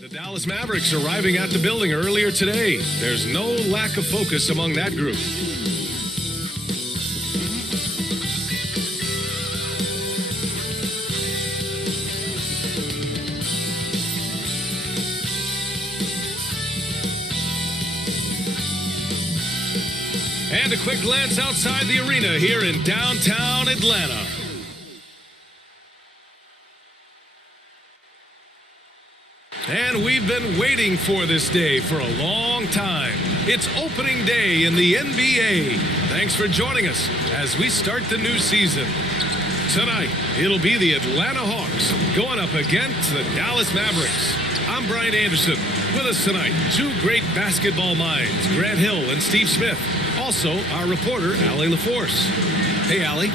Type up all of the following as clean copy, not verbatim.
The Dallas Mavericks arriving at the building earlier today. There's no lack of focus among that group. And a quick glance outside the arena here in downtown Atlanta. And we've been waiting for this day for a long time. It's opening day in the NBA. Thanks for joining us as we start the new season. Tonight, it'll be the Atlanta Hawks going up against the Dallas Mavericks. I'm Brian Anderson. With us tonight, two great basketball minds, Grant Hill and Steve Smith. Also, our reporter, Allie LaForce. Hey, Allie.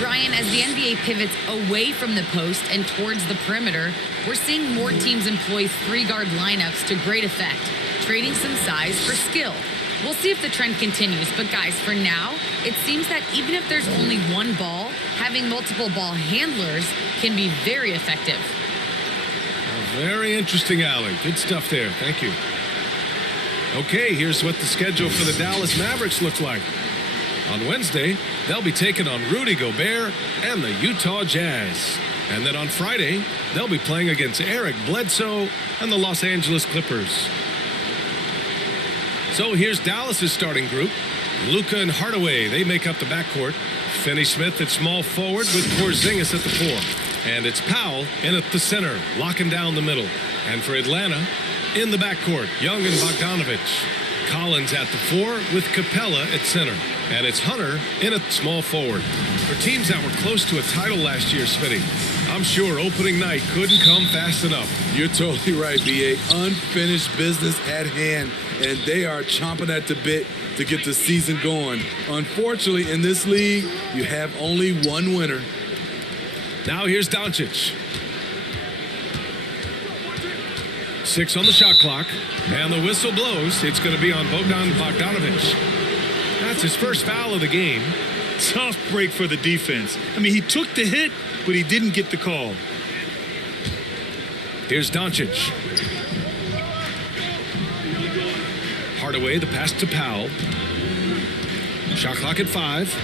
Brian, as the NBA pivots away from the post and towards the perimeter, we're seeing more teams employ three-guard lineups to great effect, trading some size for skill. We'll see if the trend continues, but guys, for now, it seems that even if there's only one ball, having multiple ball handlers can be very effective. Very interesting, Allie. Good stuff there. Thank you. Okay, here's what the schedule for the Dallas Mavericks looks like. On Wednesday, they'll be taking on Rudy Gobert and the Utah Jazz. And then on Friday, they'll be playing against Eric Bledsoe and the Los Angeles Clippers. So here's Dallas's starting group. Luka and Hardaway, they make up the backcourt. Finney-Smith at small forward with Porzingis at the four. And it's Powell in at the center, locking down the middle. And for Atlanta, in the backcourt, Young and Bogdanovich. Collins at the four with Capella at center. And it's Hunter in at small forward. For teams that were close to a title last year, Smitty, I'm sure opening night couldn't come fast enough. You're totally right, B.A. Unfinished business at hand, and they are chomping at the bit to get the season going. Unfortunately, in this league, you have only one winner. Now here's Doncic. 6 on the shot clock, and the whistle blows. It's going to be on Bogdanovich. That's his first foul of the game. Tough break for the defense. I mean, he took the hit, but he didn't get the call. Here's Doncic. Hardaway, the pass to Powell. Shot clock at 5.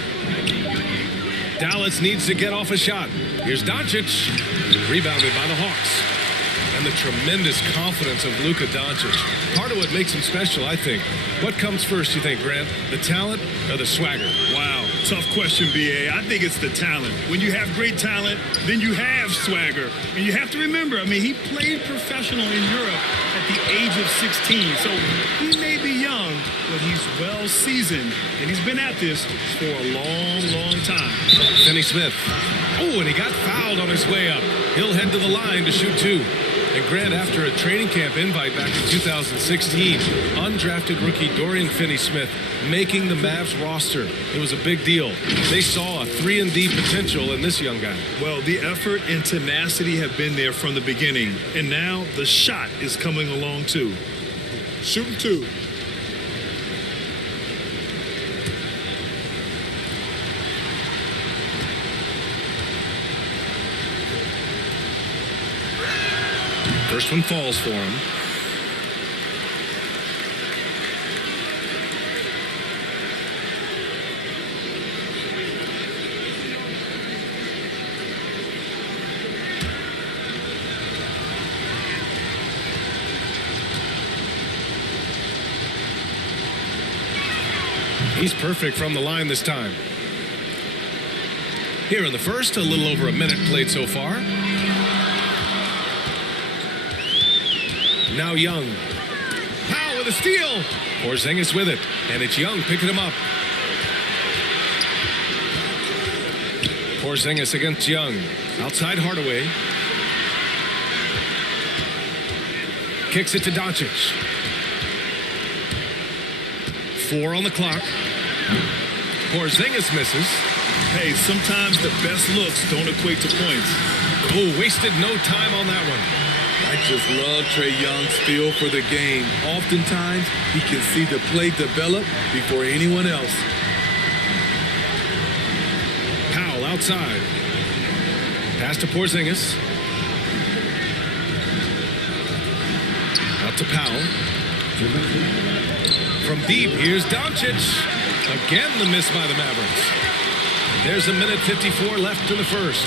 Dallas needs to get off a shot. Here's Doncic. Rebounded by the Hawks. And the tremendous confidence of Luka Doncic. Part of what makes him special, I think. What comes first, you think, Grant? The talent or the swagger? Wow, tough question, B.A. I think it's the talent. When you have great talent, then you have swagger. And you have to remember, I mean, he played professional in Europe at the age of 16. So he may be young, but he's well seasoned. And he's been at this for a long, long time. Finney-Smith. Oh, and he got fouled on his way up. He'll head to the line to shoot 2. And Grant, after a training camp invite back in 2016, undrafted rookie Dorian Finney-Smith making the Mavs roster. It was a big deal. They saw a 3-and-D potential in this young guy. Well, the effort and tenacity have been there from the beginning. And now the shot is coming along, too. Shooting 2. First one falls for him. He's perfect from the line this time. Here in the first, a little over a minute played so far. Now Young. Powell with a steal. Porzingis with it. And it's Young picking him up. Porzingis against Young. Outside Hardaway. Kicks it to Doncic. 4 on the clock. Porzingis misses. Hey, sometimes the best looks don't equate to points. Oh, wasted no time on that one. I just love Trae Young's feel for the game. Oftentimes, he can see the play develop before anyone else. Powell outside. Pass to Porzingis. Out to Powell. From deep, here's Doncic. Again, the miss by the Mavericks. There's a minute 54 left in the first.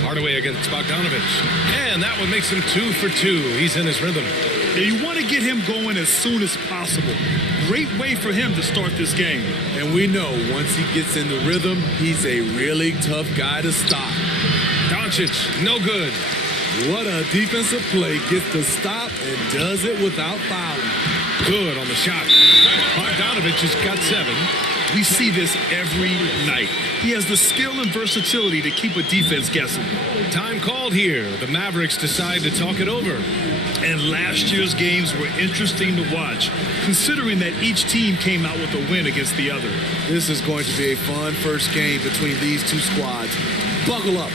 Hardaway against Bogdanovich. And that one makes him 2 for 2. He's in his rhythm. Yeah, you want to get him going as soon as possible. Great way for him to start this game. And we know once he gets in the rhythm, he's a really tough guy to stop. Doncic, no good. What a defensive play. Gets the stop and does it without fouling. Good on the shot. Bogdanovich has got 7. We see this every night. He has the skill and versatility to keep a defense guessing. Time called here. The Mavericks decide to talk it over. And last year's games were interesting to watch, considering that each team came out with a win against the other. This is going to be a fun first game between these two squads. Buckle up.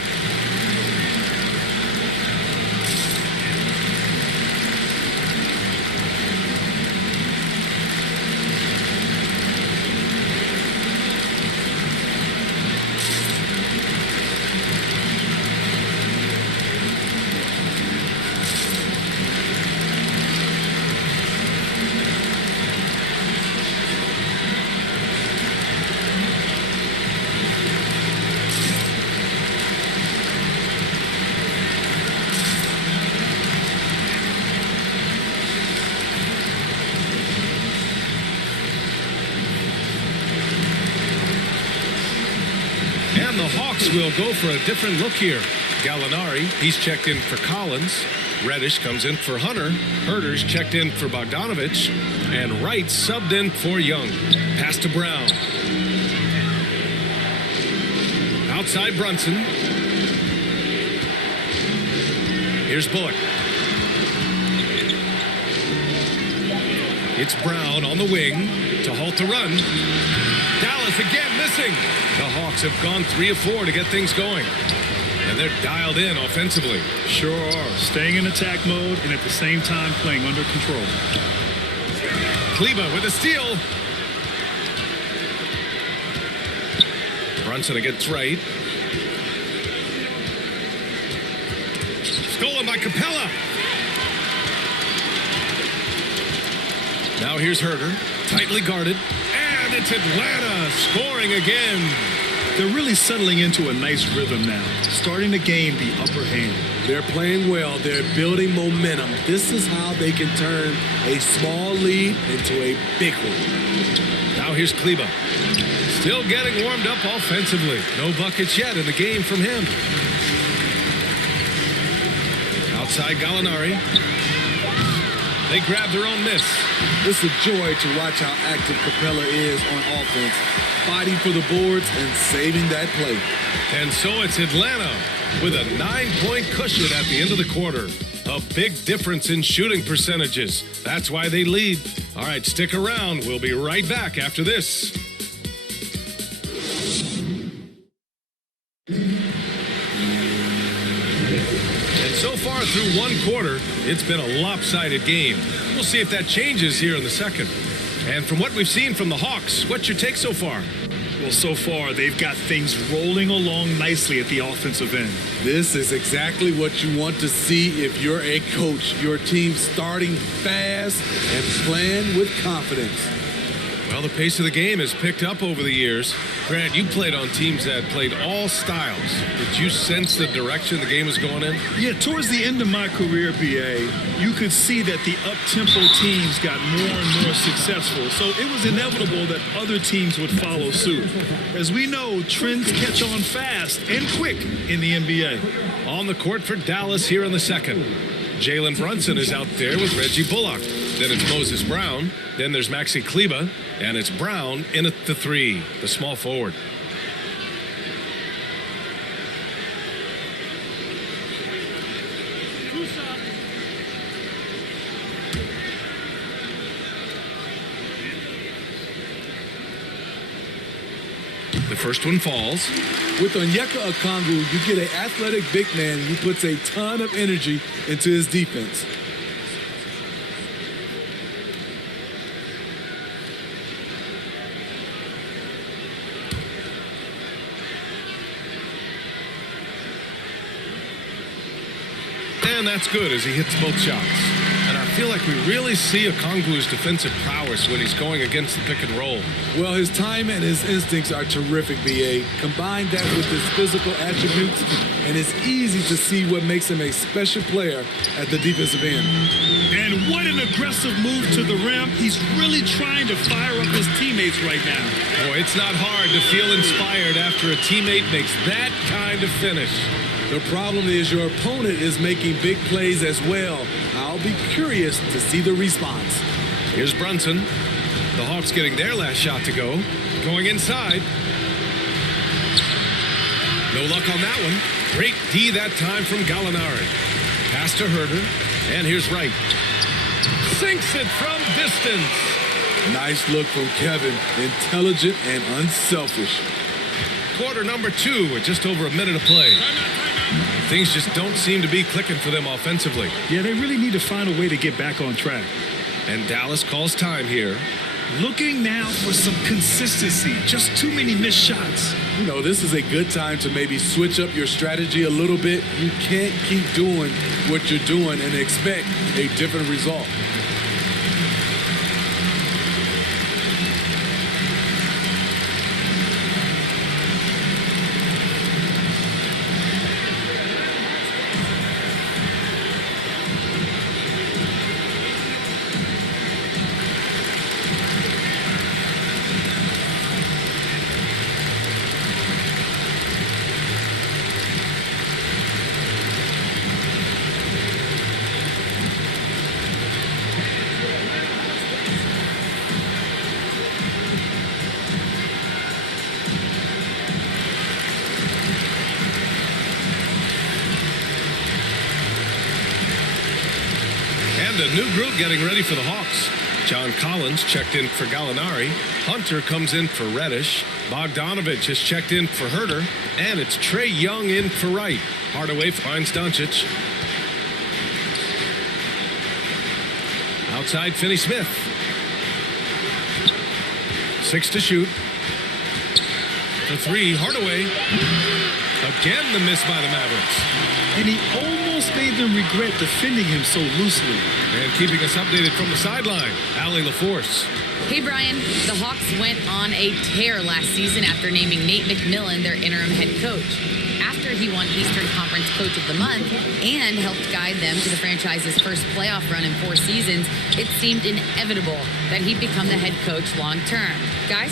And the Hawks will go for a different look here. Gallinari, he's checked in for Collins. Reddish comes in for Hunter. Herter's checked in for Bogdanovich. And Wright subbed in for Young. Pass to Brown. Outside Brunson. Here's Bullock. It's Brown on the wing to halt the run. Dallas again missing. The Hawks have gone 3 of 4 to get things going. And they're dialed in offensively. Sure are. Staying in attack mode and at the same time playing under control. Kleber with a steal. Brunson against Wright. Stolen by Capella. Now here's Herter. Tightly guarded. And it's Atlanta scoring again. They're really settling into a nice rhythm now, starting to gain the upper hand. They're playing well. They're building momentum. This is how they can turn a small lead into a big one. Now here's Kleber. Still getting warmed up offensively. No buckets yet in the game from him. Outside Gallinari. They grab their own miss. It's a joy to watch how active Capella is on offense, fighting for the boards and saving that play. And so it's Atlanta with a 9-point cushion at the end of the quarter. A big difference in shooting percentages. That's why they lead. All right, stick around. We'll be right back after this. So far through one quarter, it's been a lopsided game. We'll see if that changes here in the second. And from what we've seen from the Hawks, what's your take so far? Well, so far, they've got things rolling along nicely at the offensive end. This is exactly what you want to see if you're a coach. Your team starting fast and playing with confidence. Well, the pace of the game has picked up over the years. Grant, you played on teams that played all styles. Did you sense the direction the game was going in? Yeah, towards the end of my career, BA, you could see that the up-tempo teams got more and more successful. So it was inevitable that other teams would follow suit. As we know, trends catch on fast and quick in the NBA. On the court for Dallas here in the second. Jalen Brunson is out there with Reggie Bullock. Then it's Moses Brown. Then there's Maxi Kleber. And it's Brown in at the 3, the small forward. The first one falls. With Onyeka Okongwu, you get an athletic big man who puts a ton of energy into his defense. And that's good as he hits both shots. And I feel like we really see Okongwu's defensive prowess when he's going against the pick and roll. Well, his time and his instincts are terrific, B.A. Combine that with his physical attributes, and it's easy to see what makes him a special player at the defensive end. And what an aggressive move to the rim. He's really trying to fire up his teammates right now. Boy, it's not hard to feel inspired after a teammate makes that kind of finish. The problem is your opponent is making big plays as well. I'll be curious to see the response. Here's Brunson. The Hawks getting their last shot to go. Going inside. No luck on that one. Great D that time from Gallinari. Pass to Herder. And here's Wright. Sinks it from distance. Nice look from Kevin. Intelligent and unselfish. Quarter number 2 with just over a minute of play. Things just don't seem to be clicking for them offensively. Yeah, they really need to find a way to get back on track. And Dallas calls time here. Looking now for some consistency. Just too many missed shots. You know, this is a good time to maybe switch up your strategy a little bit. You can't keep doing what you're doing and expect a different result. A new group getting ready for the Hawks. John Collins checked in for Gallinari. Hunter comes in for Reddish. Bogdanovich has checked in for Herder. And it's Trae Young in for Wright. Hardaway finds Doncic. Outside, Finney-Smith. 6 to shoot. The 3, Hardaway. Again, the miss by the Mavericks. And he almost made them regret defending him so loosely. And keeping us updated from the sideline, Allie LaForce. Hey, Brian. The Hawks went on a tear last season after naming Nate McMillan their interim head coach. After he won Eastern Conference Coach of the Month and helped guide them to the franchise's first playoff run in 4 seasons, it seemed inevitable that he'd become the head coach long term. Guys?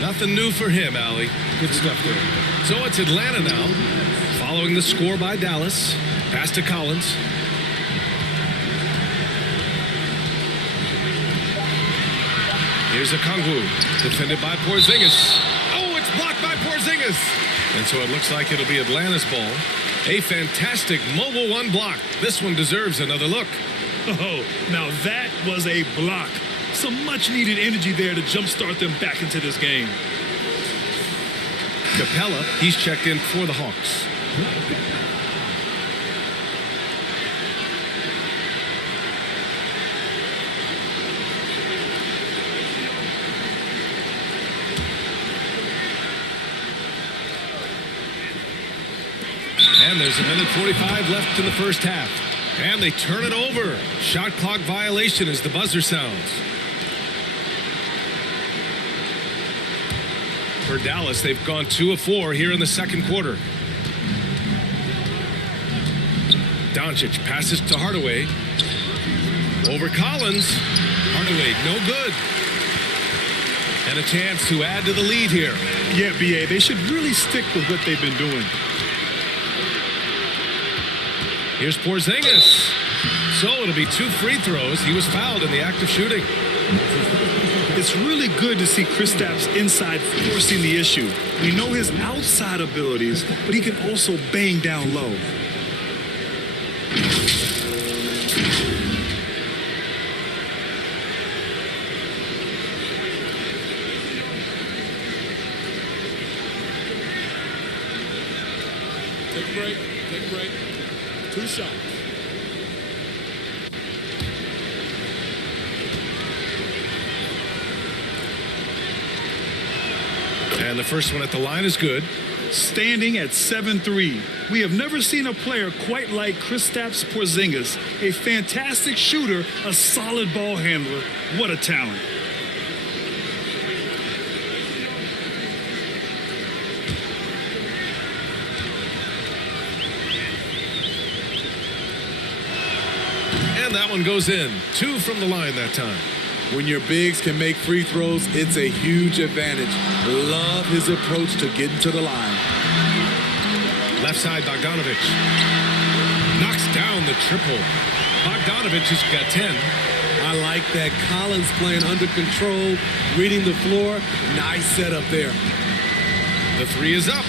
Nothing new for him, Allie. Good stuff there. So it's Atlanta now, following the score by Dallas. Pass to Collins. Here's Okongwu, defended by Porzingis. Oh, it's blocked by Porzingis. And so it looks like it'll be Atlanta's ball. A fantastic mobile 1 block. This one deserves another look. Oh, now that was a block. Some much-needed energy there to jumpstart them back into this game. Capella, he's checked in for the Hawks. And there's 1:45 left in the first half. And they turn it over. Shot clock violation as the buzzer sounds. For Dallas, they've gone 2 of 4 here in the second quarter. Doncic passes to Hardaway. Over Collins. Hardaway, no good. And a chance to add to the lead here. Yeah, B.A., they should really stick with what they've been doing. Here's Porzingis. So it'll be 2 free throws. He was fouled in the act of shooting. It's really good to see Kristaps inside forcing the issue. We know his outside abilities, but he can also bang down low. Take a break. Take a break. 2 shots. And the first one at the line is good. standing at 7'3". We have never seen a player quite like Kristaps Porzingis, a fantastic shooter, a solid ball handler. What a talent. And that one goes in. 2 from the line that time. When your bigs can make free throws, it's a huge advantage. Love his approach to getting to the line. Left side, Bogdanovich. Knocks down the triple. Bogdanovich has got 10. I like that. Collins playing under control, reading the floor. Nice setup there. The 3 is up.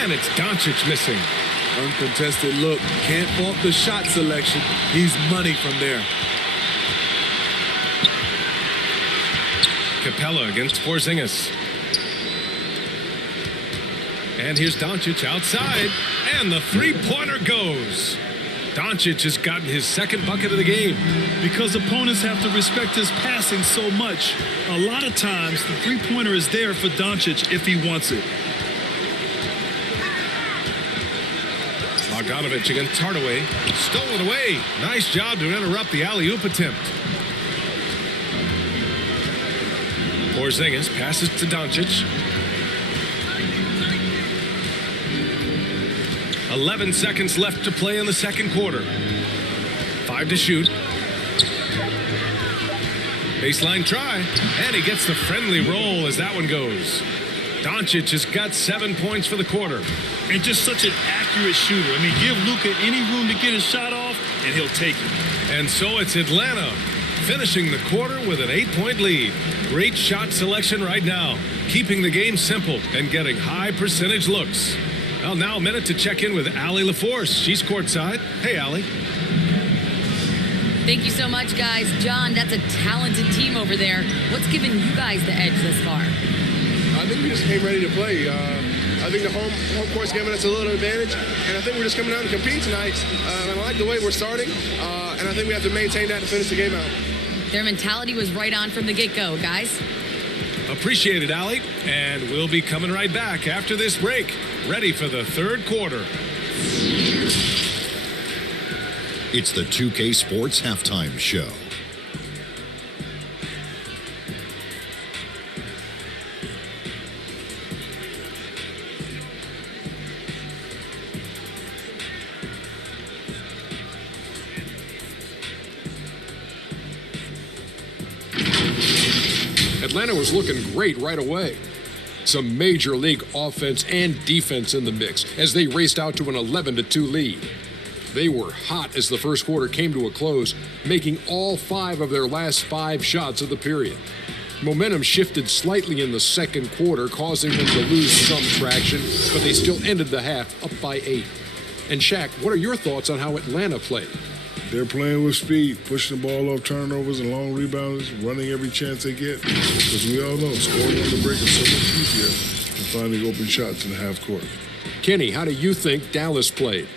And it's Doncic missing. Uncontested look. Can't fault the shot selection. He's money from there. Capella against Porzingis. And here's Doncic outside. And the three-pointer goes. Doncic has gotten his second bucket of the game. Because opponents have to respect his passing so much, a lot of times the three-pointer is there for Doncic if he wants it. Bogdanovich against Hardaway. Stolen away. Nice job to interrupt the alley-oop attempt. Porzingis passes to Doncic. 11 seconds left to play in the second quarter. 5 to shoot. Baseline try. And he gets the friendly roll as that one goes. Doncic has got 7 points for the quarter. And just such an accurate shooter. I mean, give Luka any room to get his shot off, and he'll take it. And so it's Atlanta finishing the quarter with an 8-point lead. Great shot selection right now, keeping the game simple and getting high percentage looks. Well, now a minute to check in with Allie LaForce. She's courtside. Hey, Allie. Thank you so much, guys. John, that's a talented team over there. What's given you guys the edge thus far? I think we just came ready to play. I think the home court's giving us a little advantage, and I think we're just coming out and compete tonight. And I like the way we're starting, and I think we have to maintain that to finish the game out. Their mentality was right on from the get-go, guys. Appreciate it, Allie. And we'll be coming right back after this break, ready for the third quarter. It's the 2K Sports Halftime Show. Atlanta was looking great right away. Some major league offense and defense in the mix as they raced out to an 11-2 lead. They were hot as the first quarter came to a close, making all 5 of their last 5 shots of the period. Momentum shifted slightly in the second quarter, causing them to lose some traction, but they still ended the half up by 8. And Shaq, what are your thoughts on how Atlanta played? They're playing with speed, pushing the ball off turnovers and long rebounds, running every chance they get. Because we all know scoring on the break is so much easier than finding open shots in the half court. Kenny, how do you think Dallas played?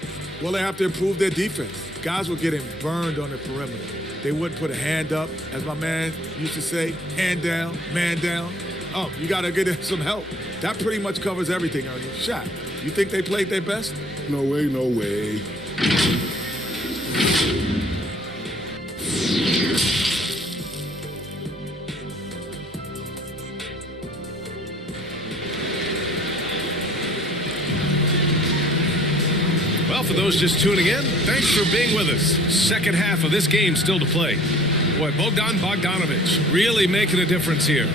Well, they have to improve their defense. Guys were getting burned on the perimeter. They wouldn't put a hand up, as my man used to say, hand down, man down. Oh, you got to get some help. That pretty much covers everything, Ernie. Shaq, you think they played their best? No way, no way. Well, for those just tuning in, thanks for being with us. Second half of this game still to play. Boy, Bogdanovich really making a difference here.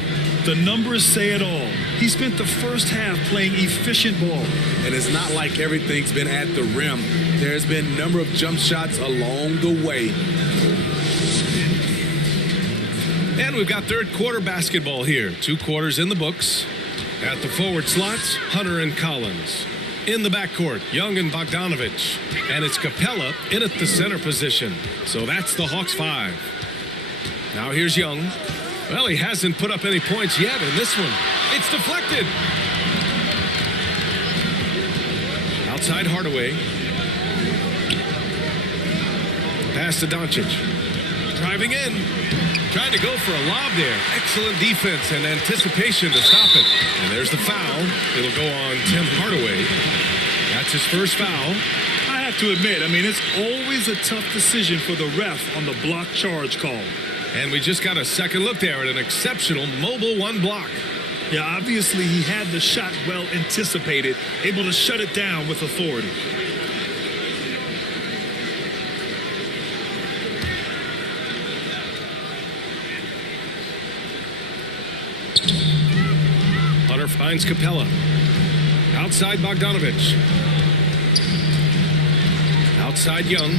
The numbers say it all. He spent the first half playing efficient ball. And it's not like everything's been at the rim. There's been a number of jump shots along the way. And we've got third quarter basketball here. 2 quarters in the books. At the forward slots, Hunter and Collins. In the backcourt, Young and Bogdanovich. And it's Capella in at the center position. So that's the Hawks 5. Now here's Young. Well, he hasn't put up any points yet in this one. It's deflected. Outside Hardaway. Pass to Doncic. Driving in. Tried to go for a lob there. Excellent defense and anticipation to stop it. And there's the foul. It'll go on Tim Hardaway. That's his first foul. I have to admit, I mean, it's always a tough decision for the ref on the block charge call. And we just got a second look there at an exceptional mobile one block. Yeah, obviously he had the shot well anticipated, able to shut it down with authority. Hunter finds Capella. Outside Bogdanovich. Outside Young.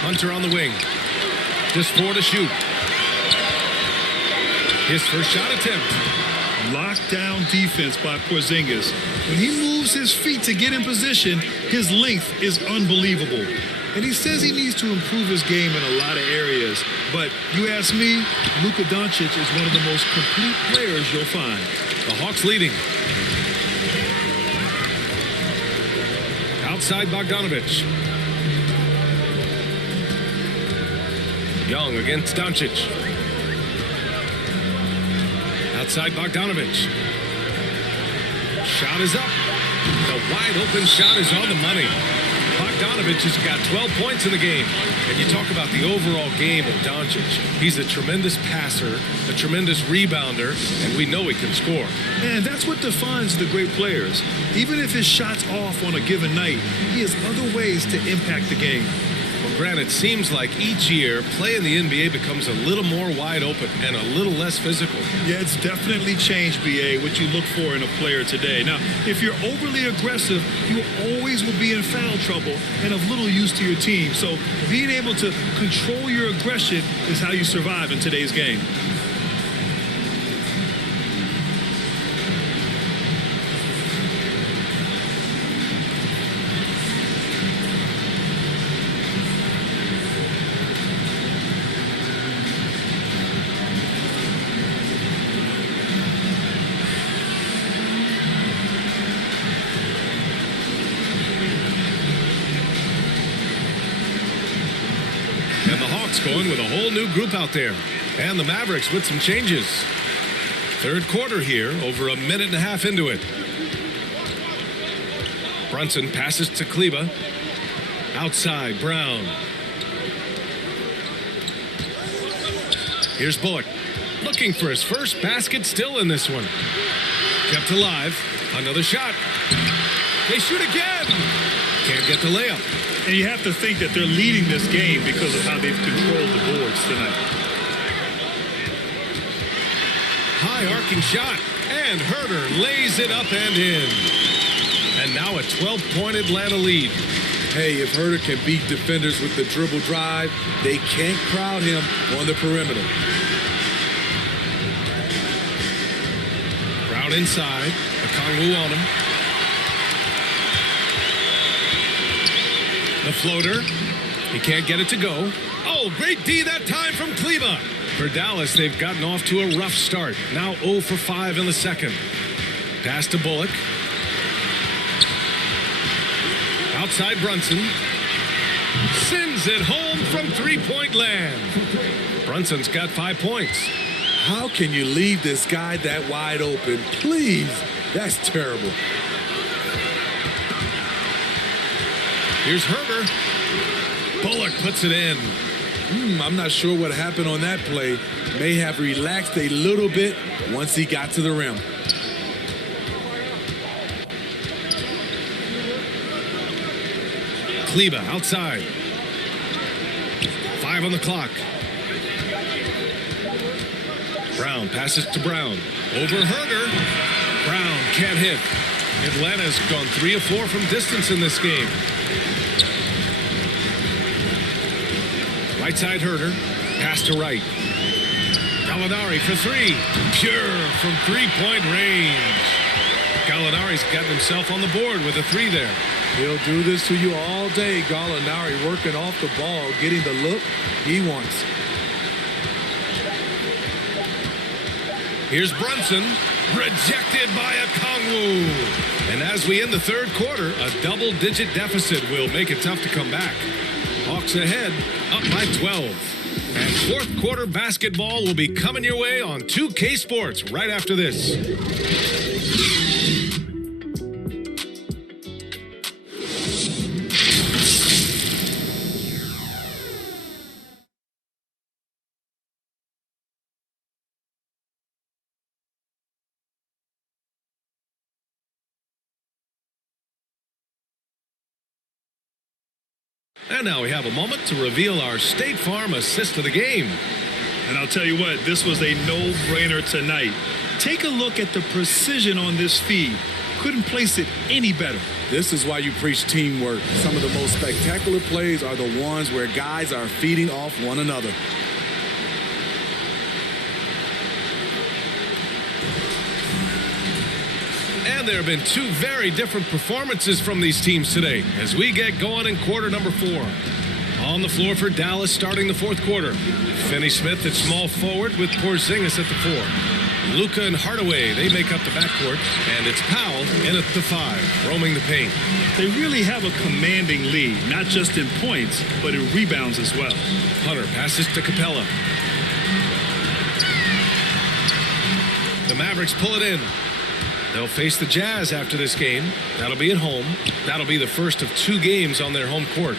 Hunter on the wing. Just 4 to shoot. His first shot attempt. Lockdown defense by Porzingis. When he moves his feet to get in position, his length is unbelievable. And he says he needs to improve his game in a lot of areas. But you ask me, Luka Doncic is one of the most complete players you'll find. The Hawks leading. Outside Bogdanovich. Young against Doncic. Outside Bogdanovich. Shot is up. The wide open shot is on the money. Bogdanovich has got 12 points in the game. And you talk about the overall game of Doncic. He's a tremendous passer, a tremendous rebounder, and we know he can score. And that's what defines the great players. Even if his shot's off on a given night, he has other ways to impact the game. Well, Grant, it seems like each year, play in the NBA becomes a little more wide open and a little less physical. Yeah, it's definitely changed, BA, what you look for in a player today. Now, if you're overly aggressive, you always will be in foul trouble and of little use to your team. So being able to control your aggression is how you survive in today's game. Going with a whole new group out there. And the Mavericks with some changes. Third quarter here, over a minute and a half into it. Brunson passes to Kleba. Outside, Brown. Here's Bullock. Looking for his first basket, still in this one. Kept alive. Another shot. They shoot again. Can't get the layup. And you have to think that they're leading this game because of how they've controlled the boards tonight. High arcing shot. And Herter lays it up and in. And now a 12-point Atlanta lead. Hey, if Herter can beat defenders with the dribble drive, they can't crowd him on the perimeter. Brown inside. Okongwu on him. The floater. He can't get it to go. Oh, great D that time from Kleba. For Dallas, they've gotten off to a rough start. Now 0 for 5 in the second. Pass to Bullock. Outside Brunson. Sends it home from three-point land. Brunson's got 5 points. How can you leave this guy that wide open? Please. That's terrible. Here's Herter. Bullock puts it in. I'm not sure what happened on that play. May have relaxed a little bit once he got to the rim. Kleba outside. 5 on the clock. Brown passes to Brown. Over Herter. Brown can't hit. Atlanta's gone 3 of 4 from distance in this game. Right side Herter. Pass to right. Gallinari for 3. Pure from three-point range. Gallinari's gotten himself on the board with a 3 there. He'll do this to you all day. Gallinari working off the ball, getting the look he wants. Here's Brunson. Rejected by Okongwu. And as we end the third quarter, a double-digit deficit will make it tough to come back. Hawks ahead, up by 12. And fourth quarter basketball will be coming your way on 2K Sports right after this. And now we have a moment to reveal our State Farm assist of the game. And I'll tell you what, this was a no-brainer tonight. Take a look at the precision on this feed. Couldn't place it any better. This is why you preach teamwork. Some of the most spectacular plays are the ones where guys are feeding off one another. And there have been two very different performances from these teams today as we get going in quarter number 4. On the floor for Dallas starting the fourth quarter. Finney-Smith at small forward with Porzingis at the 4. Luka and Hardaway, they make up the backcourt. And it's Powell in at the 5, roaming the paint. They really have a commanding lead, not just in points, but in rebounds as well. Hunter passes to Capella. The Mavericks pull it in. They'll face the Jazz after this game. That'll be at home. That'll be the first of 2 games on their home court.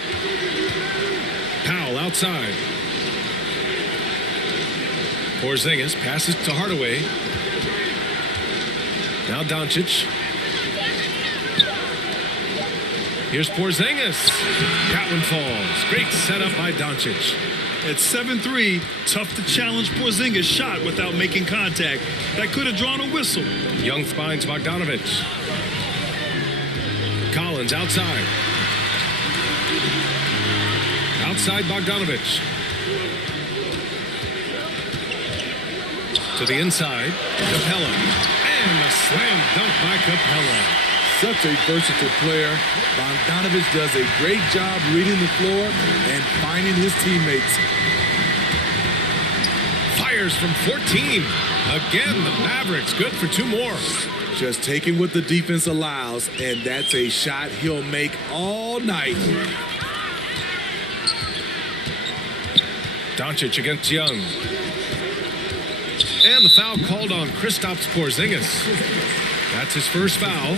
Powell outside. Porzingis passes to Hardaway. Now Doncic. Here's Porzingis. That one falls. Great setup by Doncic. At 7'3", tough to challenge Porzingis' shot without making contact. That could have drawn a whistle. Young finds Bogdanovich. Collins outside. Outside Bogdanovich. To the inside. Capella. And a slam dunk by Capella. Such a versatile player. Bogdanovich does a great job reading the floor and finding his teammates. Fires from 14. Again, the Mavericks good for 2 more. Just taking what the defense allows, and that's a shot he'll make all night. Doncic against Young. And the foul called on Kristaps Porzingis. That's his first foul.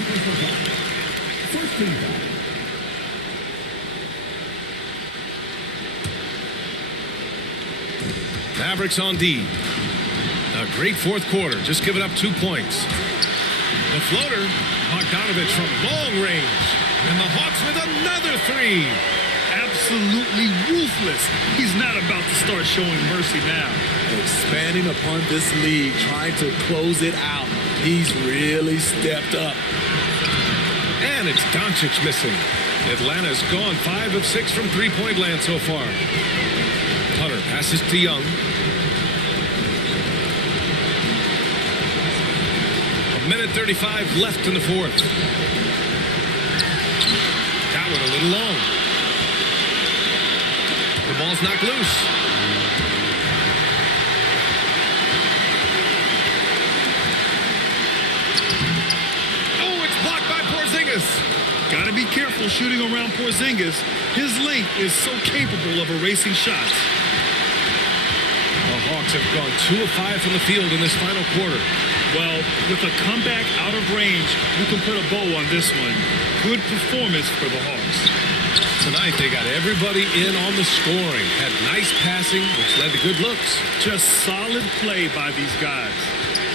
Mavericks on D. A great fourth quarter. Just giving up 2 points. The floater. Bogdanovich from long range. And the Hawks with another 3. Absolutely ruthless. He's not about to start showing mercy now. Expanding upon this lead, trying to close it out. He's really stepped up. And it's Doncic missing. Atlanta's gone 5 of 6 from three-point land so far. Hunter passes to Young. A minute 35 left in the fourth. That one a little long. The ball's knocked loose. Oh, it's blocked by Porzingis. Got to be careful shooting around Porzingis. His length is so capable of erasing shots. The Hawks have gone 2 of 5 from the field in this final quarter. Well, with a comeback out of range, you can put a bow on this one. Good performance for the Hawks. Tonight, they got everybody in on the scoring. Had nice passing, which led to good looks. Just solid play by these guys.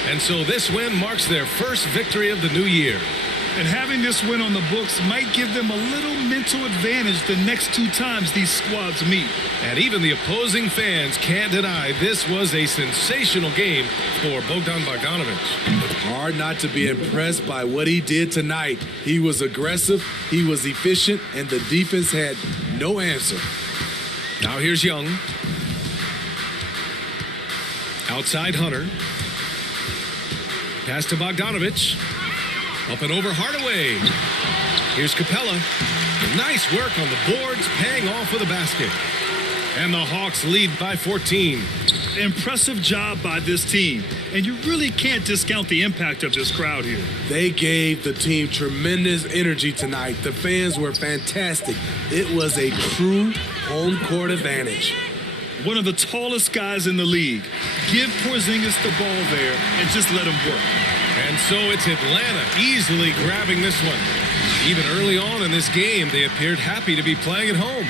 And so this win marks their first victory of the new year. And having this win on the books might give them a little mental advantage the next 2 times these squads meet. And even the opposing fans can't deny this was a sensational game for Bogdan Bogdanovich. Hard not to be impressed by what he did tonight. He was aggressive, he was efficient, and the defense had no answer. Now here's Young. Outside Hunter. Pass to Bogdanovich. Up and over Hardaway. Here's Capella. Nice work on the boards, paying off with a basket. And the Hawks lead by 14. Impressive job by this team. And you really can't discount the impact of this crowd here. They gave the team tremendous energy tonight. The fans were fantastic. It was a true home court advantage. One of the tallest guys in the league. Give Porzingis the ball there and just let him work. And so it's Atlanta easily grabbing this one. Even early on in this game, they appeared happy to be playing at home.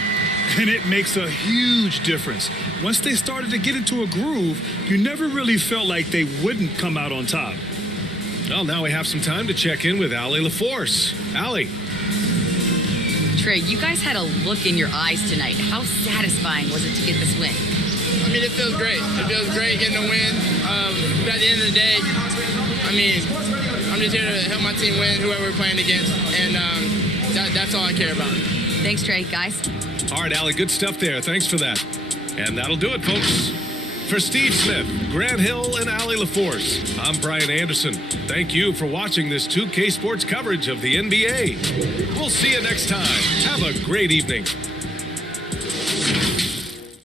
And it makes a huge difference. Once they started to get into a groove, you never really felt like they wouldn't come out on top. Well, now we have some time to check in with Allie LaForce. Allie. Trey, you guys had a look in your eyes tonight. How satisfying was it to get this win? I mean, it feels great. It feels great getting a win. But at the end of the day, I mean, I'm just here to help my team win, whoever we're playing against. And that's all I care about. Thanks, Trey. Guys. All right, Allie, good stuff there. Thanks for that. And that'll do it, folks. For Steve Smith, Grant Hill, and Allie LaForce, I'm Brian Anderson. Thank you for watching this 2K Sports coverage of the NBA. We'll see you next time. Have a great evening.